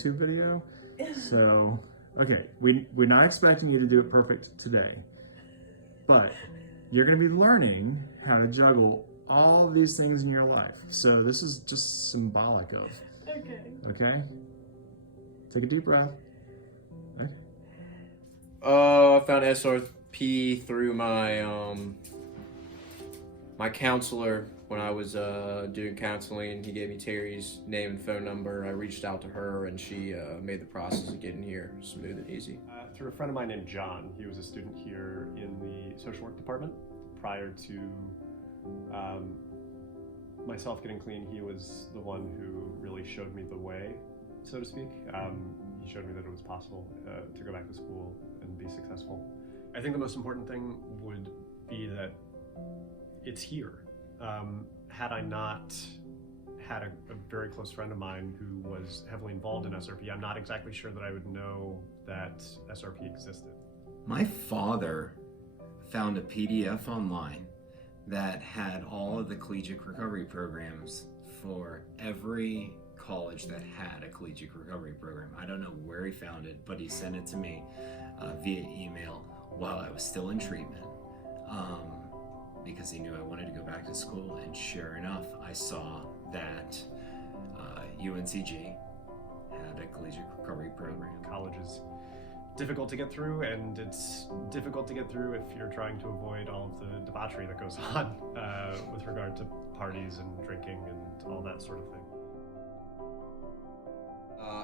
YouTube video. So, okay, we're not expecting you to do it perfect today, but you're going to be learning how to juggle all of these things in your life. So this is just symbolic of. Okay? Take a deep breath. Okay. I found SRP through my my counselor when I was doing counseling. He gave me Terry's name and phone number. I reached out to her, and she made the process of getting here smooth and easy. Through a friend of mine named John. He was a student here in the social work department. Prior to myself getting clean, he was the one who really showed me the way, so to speak. He showed me that it was possible to go back to school and be successful. I think the most important thing would be that it's here. Had I not had a very close friend of mine who was heavily involved in SRP, I'm not exactly sure that I would know that SRP existed. My father found a PDF online that had all of the collegiate recovery programs for every college that had a collegiate recovery program. I don't know where he found it, but he sent it to me via email while I was still in treatment, because he knew I wanted to go back to school. And sure enough, I saw that UNCG had a collegiate recovery program. College is difficult to get through, and it's difficult to get through if you're trying to avoid all of the debauchery that goes on with regard to parties and drinking and all that sort of thing.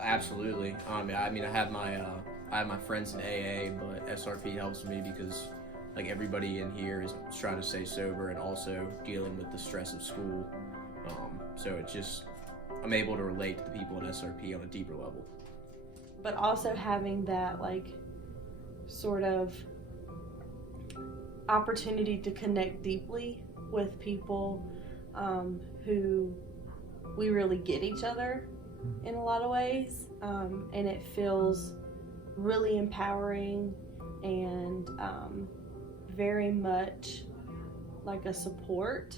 Absolutely. I mean, I have my friends in AA, but SRP helps me because like everybody in here is trying to stay sober and also dealing with the stress of school. So it's just, I'm able to relate to the people in SRP on a deeper level. But also having that like sort of opportunity to connect deeply with people who we really get each other in a lot of ways, and it feels really empowering and very much like a support.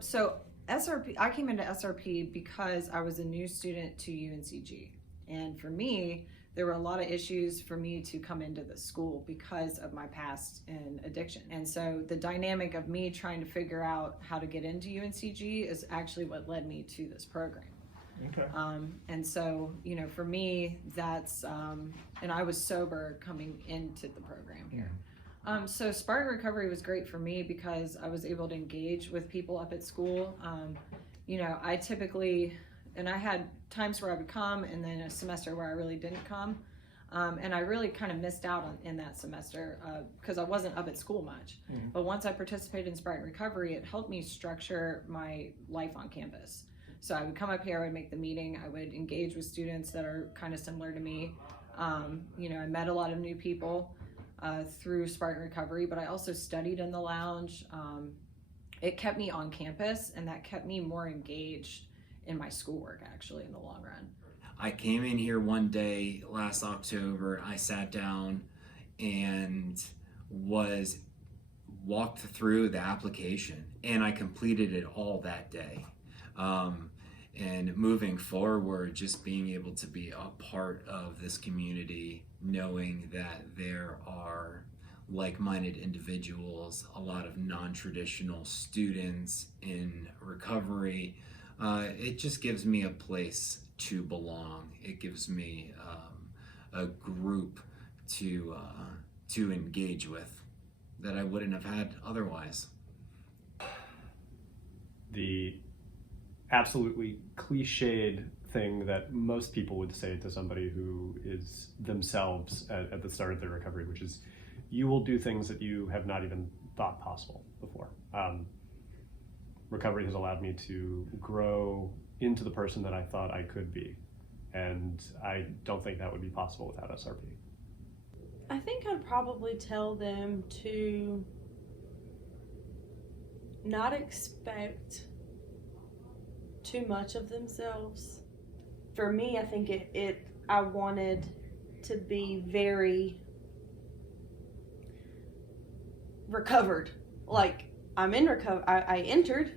So SRP, I came into SRP because I was a new student to UNCG, and for me, there were a lot of issues for me to come into the school because of my past in addiction. And so the dynamic of me trying to figure out how to get into UNCG is actually what led me to this program. Okay. And so, you know, for me, that's, and I was sober coming into the program here. So Spartan Recovery was great for me because I was able to engage with people up at school. You know, I typically, and I had times where I would come and then a semester where I really didn't come. And I really kind of missed out in that semester because I wasn't up at school much. But once I participated in Spartan Recovery, it helped me structure my life on campus. So I would come up here, I would make the meeting, I would engage with students that are kind of similar to me. You know, I met a lot of new people through Spartan Recovery, but I also studied in the lounge. It kept me on campus, and that kept me more engaged in my schoolwork, actually, in the long run. I came in here one day last October. I sat down and was walked through the application, and I completed it all that day. And moving forward, just being able to be a part of this community, knowing that there are like-minded individuals, a lot of non-traditional students in recovery, it just gives me a place to belong. It gives me a group to engage with that I wouldn't have had otherwise. The absolutely cliched thing that most people would say to somebody who is themselves at the start of their recovery, which is, you will do things that you have not even thought possible before. Recovery has allowed me to grow into the person that I thought I could be, and I don't think that would be possible without SRP. I think I'd probably tell them to not expect too much of themselves. For me, I think I wanted to be very recovered. Like, I'm in recovery. I entered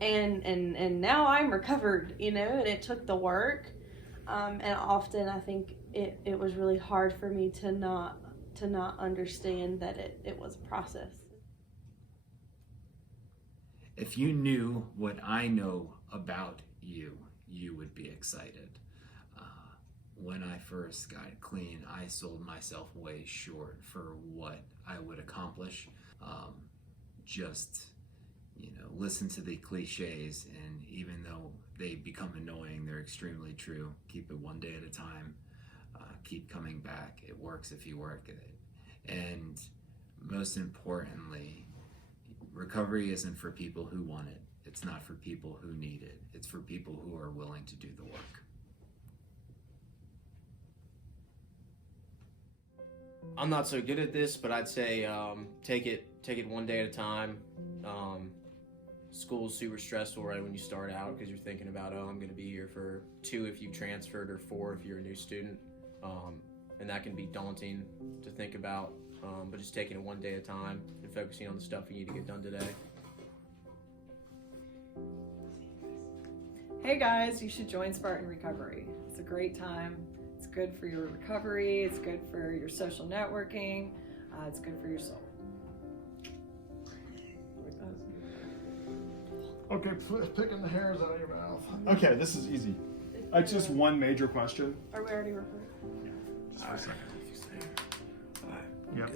and now I'm recovered, you know, and it took the work. And often I think it was really hard for me to not understand that it was a process. If you knew what I know about you, you would be excited. When I first got clean, I sold myself way short for what I would accomplish. Just, listen to the cliches, and even though they become annoying, they're extremely true. Keep it one day at a time. Keep coming back. It works if you work at it. And most importantly, recovery isn't for people who want it. It's not for people who need it. It's for people who are willing to do the work. I'm not so good at this, but I'd say take it one day at a time. School's super stressful right when you start out because you're thinking about, I'm going to be here for 2 if you transferred or 4 if you're a new student, and that can be daunting to think about. But just taking it one day at a time and focusing on the stuff you need to get done today. Hey guys, you should join Spartan Recovery. It's a great time. It's good for your recovery. It's good for your social networking. It's good for your soul. Okay, picking the hairs out of your mouth. Okay, this is easy. It's just one major question. Are we already recording? Just for a second. Yep.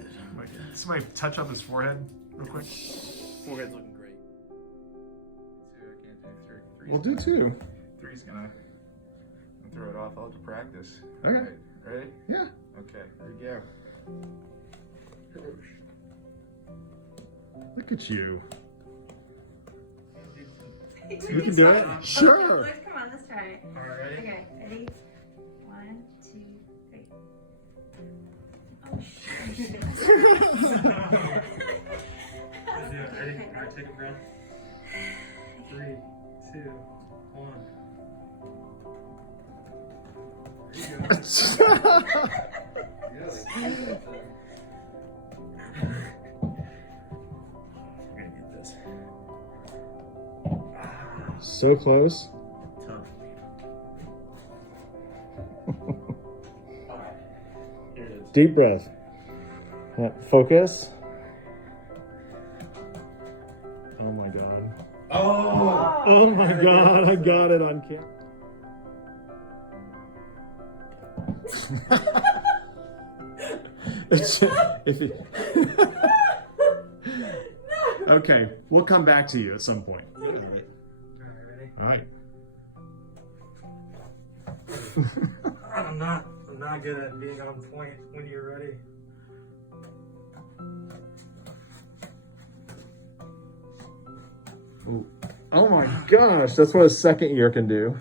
Somebody touch up his forehead real quick. Forehead's looking great. I can't do 3. We'll do 2. 3's gonna throw it off. I'll have to practice. Okay. All right, ready? Yeah. Okay, here we go. Look at you. You can do it. Sure. Come on, let's try it. All right, ready? Okay, ready? 1, 2, 3. Oh shit. Ready? All right, take a breath. 3, 2, 1. So close. Tough. Here it is. Deep breath. Focus. Oh my god. Oh! Oh my god, I got it on camera. Okay, we'll come back to you at some point. All right, ready? All right. I'm not good at being on point when you're ready. Oh my gosh, that's what a second year can do.